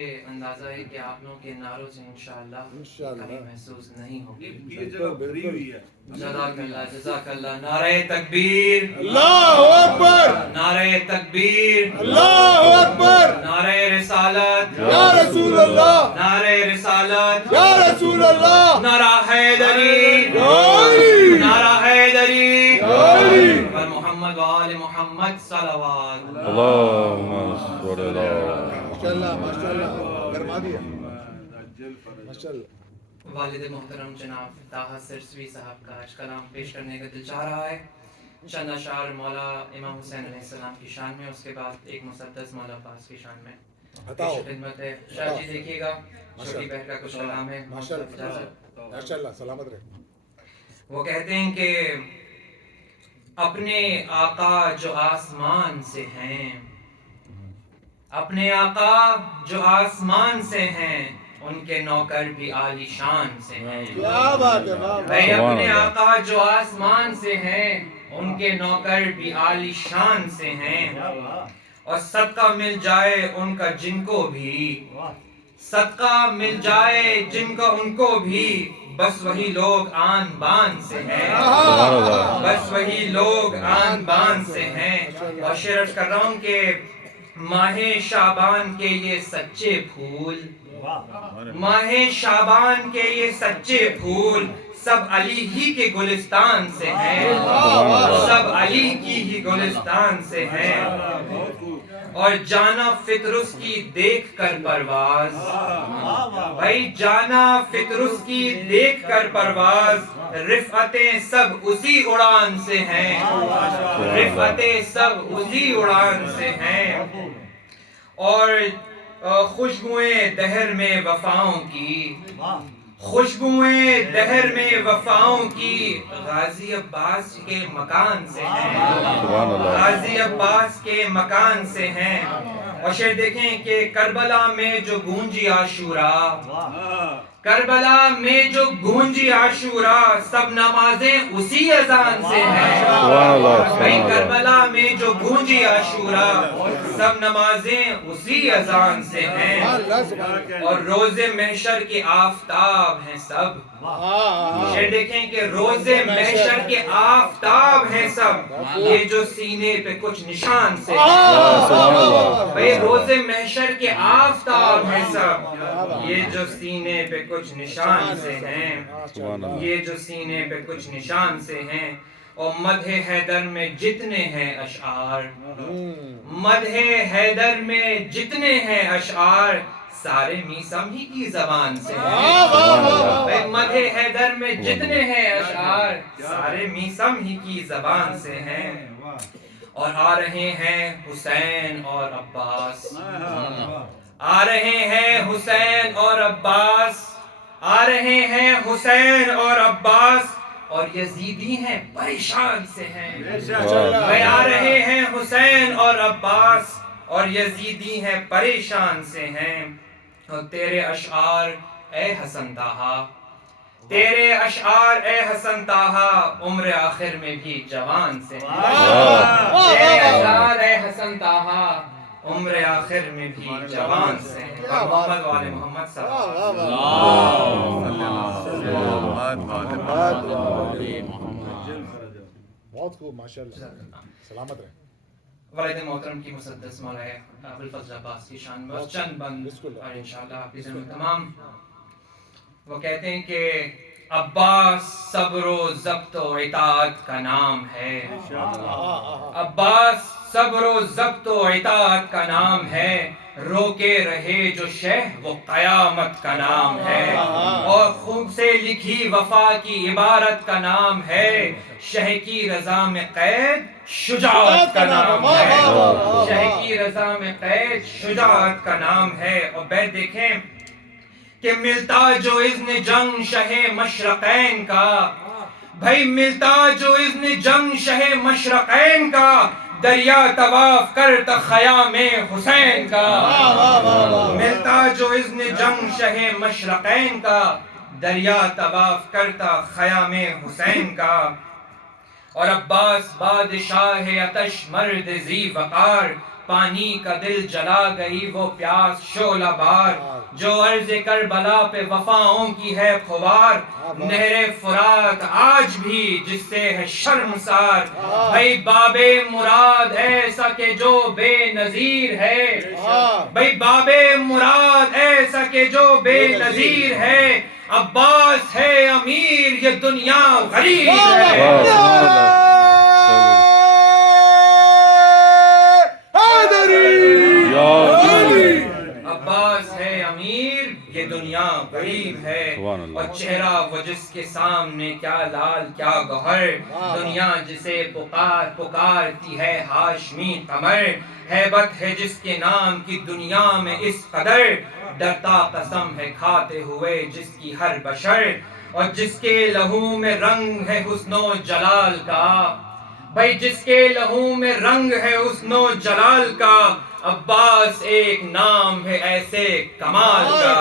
اندازہ ہے کہ آپ لوگوں کے نعروں سے انشاءاللہ کمی محسوس نہیں ہوگی. یہ جگہ بھری ہوئی ہے. جزاک اللہ. نعرہ تکبیر، اللہ اکبر، نعرہ تکبیر، اللہ اکبر، نعرہ رسالت یا رسول اللہ، نعرہ رسالت یا رسول اللہ، نعرہ حیدری، جاری نعرہ حیدری، جاری پر محمد و آل محمد صلوات. اللهم صل على ماشاءاللہ ماشاءاللہ گرما دیا ماشاءاللہ. والد محترم جناب طاہر سرسوی صاحب کا آج کلام پیش کرنے کا دل چاہ رہا ہے. چند اشعار مولا امام حسین علیہ السلام کی شان میں، اس کے بعد ایک مسدس مولا عباس کی شان میں بتاؤ. پیش خدمت ہے. شاہ جی دیکھیے گا، چھوٹی بہن کا کچھ کلام ہے. ماشاءاللہ ماشاءاللہ سلامت رہے. وہ کہتے ہیں کہ اپنے آقا جو آسمان سے ہیں، اپنے آقا جو آسمان سے ہیں، ان کے نوکر بھی عالی شان سے ہیں. کیا بات ہے، واہ بھائی واہ. اپنے آقا جو آسمان سے ہیں، ان کے نوکر بھی عالی شان سے ہیں. اور صدقہ مل جائے ان کا جن کو بھی، صدقہ مل جائے جن کا ان کو بھی، بس وہی لوگ آن بان سے ہیں، بس وہی لوگ آن بان سے ہیں. اور شعر عرض کر رہا ہوں کہ ماہ شعبان کے یہ سچے پھول، ماہ شعبان کے یہ سچے پھول، سب علی ہی کے گلستان سے ہیں، سب علی کی ہی گلستان سے ہیں. اور جانا فطرس کی دیکھ کر پرواز، بھائی جانا فطرس کی دیکھ کر پرواز، رفعتیں سب اسی اڑان سے ہیں، رفعتیں سب اسی اڑان سے ہیں. اور خوشبوئیں دہر میں وفاؤں کی، خوشبوئیں دہر میں وفاؤں کی، غازی عباس کے مکان سے ہیں، غازی عباس کے مکان سے ہیں. اور شعر دیکھیں کہ کربلا میں جو گونجی عاشورا، کربلا میں جو گونجی عاشورا، سب نمازیں اسی اذان سے ہیں. بھائی کربلا میں جو گونجی عاشورا، سب نمازیں اسی اذان سے ہیں. اور روز محشر کے آفتاب ہیں سب، یہ دیکھیں کہ روز محشر کے آفتاب ہیں سب، یہ جو سینے پہ کچھ نشان سے ہیں. بھئی روز محشر کے آفتاب ہیں سب، یہ جو سینے پہ کچھ نشان سے ہیں، یہ جو سینے پہ کچھ نشان سے ہیں. اور مدح حیدر میں جتنے ہیں اشعار، مدح حیدر میں جتنے ہیں اشعار، سارے میسم ہی کی زبان سے ہیں. مدح حیدر میں جتنے ہیں اشعار، سارے میسم ہی کی زبان سے ہیں. اور آ رہے ہیں حسین اور عباس، آ رہے ہیں حسین اور عباس، آ رہے ہیں حسین اور عباس، اور یزیدی ہیں پریشان سے ہیں. بھائی آ رہے ہیں حسین اور عباس، اور یزیدی ہیں پریشان سے ہیں. اور تیرے اشعار اے حسن طہا، تیرے اشعار اے حسن طہا، عمر آخر میں بھی جوان سے ہیں. تیرے اشعار اے حسن طہا، عمر آخر میں بھی جوان سے ہیں. محمد و آل محمد صلی اللہ علیہ وسلم. بہت خوب ماشاءاللہ سلامت رہے. والد محترم کی مسدس مولا ابوالفضل عباس کی شان میں چند بند اور انشاءاللہ آپ کی ذمہ تمام. وہ کہتے ہیں کہ عباس صبر و ضبط و اطاعت کا نام ہے، عباس صبر و ضبط و اطاعت کا نام ہے. روکے رہے جو شہ وہ قیامت کا نام ہے. اور خون سے لکھی وفا کی عبارت کا نام ہے. شہ کی رضا میں قید شجاعت کا نام ہے، شہ کی رضا میں قید شجاعت کا نام ہے. اور بیت دیکھیں کہ ملتا جو اذن جنگ شہ مشرقین کا، بھائی ملتا جو اذن جنگ شہ مشرقین کا، دریا طواف کرتا خیام حسین کا. ملتا جو اذن جنگ شہ مشرقین کا، دریا طواف کرتا خیام حسین کا. اور عباس بادشاہ آتش مرد ذی وقار، پانی کا دل جلا گئی وہ پیاس شعلہ بار جو عرض کربلا پہ وفاؤں کی ہے خوار نہر فرات آج بھی جس سے ہے شرمسار بھائی باب مراد ایسا کہ جو بے نظیر ہے بھائی باب مراد ایسا کہ جو بے نظیر ہے عباس ہے امیر یہ دنیا غریب ہے عباس ہے امیر یہ دنیا غریب ہے اور چہرہ وہ جس کے سامنے کیا لال کیا گوہر دنیا جسے پکارتی ہے ہاشمی قمر ہیبت ہے جس کے نام کی دنیا میں اس قدر ڈرتا قسم ہے کھاتے ہوئے جس کی ہر بشر اور جس کے لہو میں رنگ ہے حسن و جلال کا بھائی جس کے لہو میں رنگ ہے حسن و جلال کا عباس ایک نام ہے ایسے کمال کا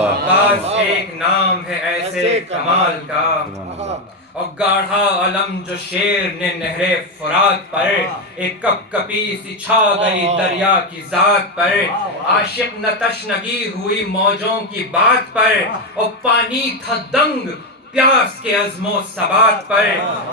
عباس ایک نام ہے ایسے کمال کا اور گاڑھا علم جو شیر نے نہر فرات پر ایک کپ کپی سی چھا گئی دریا کی ذات پر عاشق نہ تشنگی ہوئی موجوں کی بات پر اور پانی تھا دنگ پیاس کے عزم و ثبات پر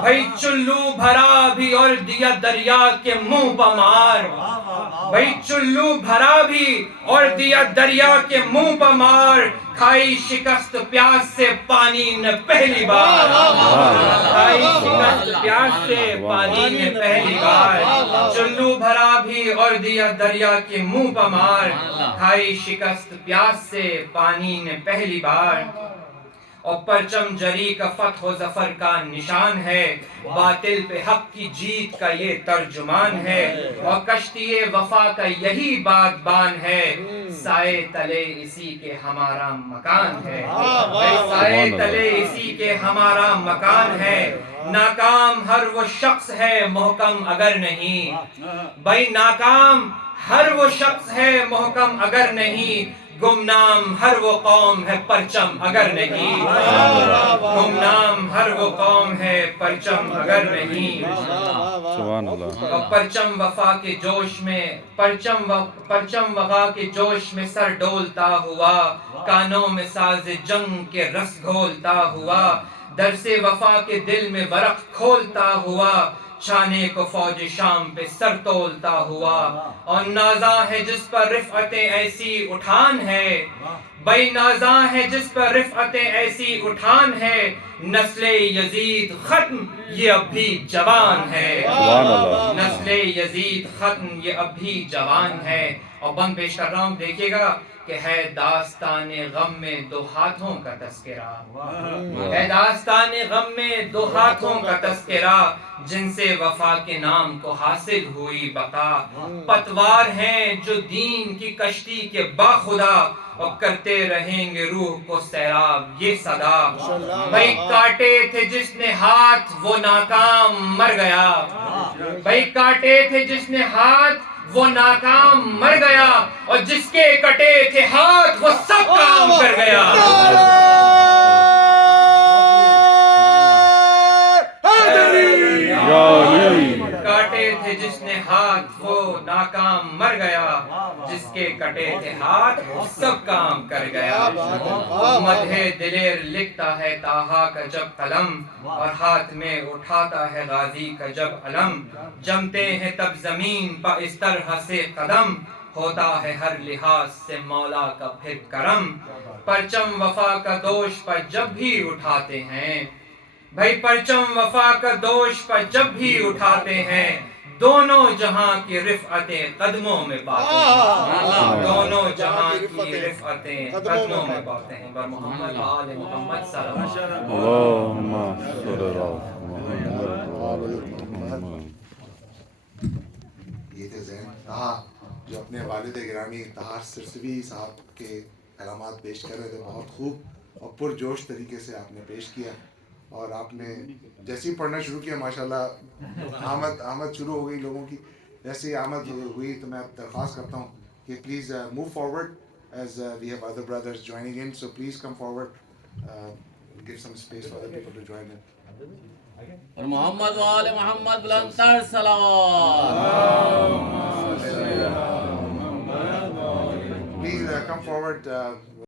بھائی چلو بھرا بھی اور دیا دریا کے منہ پمار بھائی چلو بھرا بھی اور دیا دریا کے منہ پمار کھائی شکست پیاس سے پانی نے پہلی بار کھائی شکست پیاس سے پانی نے پہلی بار چلو بھرا بھی اور دیا دریا کے منہ پمار کھائی شکست پیاس سے پانی نے پہلی بار اور پرچم جری کا فتح و ظفر کا نشان ہے باطل پہ حق کی جیت کا یہ ترجمان ہے اور کشتی وفا کا یہی بادبان ہے سائے تلے اسی کے ہمارا مکان ہے سائے تلے اسی کے ہمارا مکان ہے ناکام ہر وہ شخص ہے محکم اگر نہیں بھائی ناکام ہر وہ شخص ہے محکم اگر نہیں گمنام ہر وہ قوم ہے پرچم اگر نہیں گمنام ہر وہ قوم ہے پرچم اگر نہیں پرچم وفا کے جوش میں پرچم وفا کے جوش میں سر ڈولتا ہوا کانوں میں ساز جنگ کے رس گھولتا ہوا درس وفا کے دل میں ورق کھولتا ہوا چھانے کو فوج شام پہ سر تولتا ہوا اور نازاں ہے جس پر رفعتیں ایسی اٹھان ہے بھائی نازاں ہے جس پر رفعتیں ایسی اٹھان ہے نسل یزید ختم یہ اب بھی جوان ہے نسل یزید ختم یہ اب بھی جوان ہے اور بند پیش کر رہا ہوں دیکھیے گا کہ ہے داستان غم میں دو ہاتھوں کا تذکرہ ہے داستان غم میں دو ہاتھوں کا تذکرہ جن سے وفا کے نام کو حاصل ہوئی بقا پتوار ہیں جو دین کی کشتی کے باخدا اور کرتے رہیں گے روح کو سیراب یہ صدا بھائی کاٹے تھے جس نے ہاتھ وہ ناکام مر گیا بھائی کاٹے تھے جس نے ہاتھ وہ ناکام مر گیا اور جس کے کٹے تھے ہاتھ وہ سب کام کر گیا کاٹے تھے جس نے ہاتھ وہ ناکام مر گیا جس کے کٹے تھے ہاتھ وہ سب کام کر گیا مدح دلیر لکھتا ہے طٰہٰ کا جب قلم اور ہاتھ میں اٹھاتا ہے غازی کا جب علم جمتے ہیں تب زمین پہ اس طرح سے قدم ہوتا ہے ہر لحاظ سے مولا کا پھر کرم پرچم وفا کا دوش پر جب بھی اٹھاتے ہیں بھائی پرچم وفا کا دوش پر جب بھی اٹھاتے ہیں دونوں جہاں کی رفعتیں قدموں میں پاتے ہیں دونوں جہاں کی رفعتیں قدموں میں پاتے ہیں بر محمد آل محمد صلی اللہ یہ تھے ذہن طٰہٰ جو اپنے والد گرامی طاہر سرسوی صاحب کے کلمات پیش کر رہے تھے بہت خوب اور پرجوش طریقے سے آپ نے پیش کیا اور آپ نے جیسے ہی پڑھنا شروع کیا ماشاءاللہ آمد شروع ہو گئی لوگوں کی جیسے ہی آمد ہوئی تو میں درخواست کرتا ہوں کہ please move forward as we have other brothers joining in so please come forward give some space for other people to join in اور محمد و آل محمد بلند تر صلوات. Please come forward.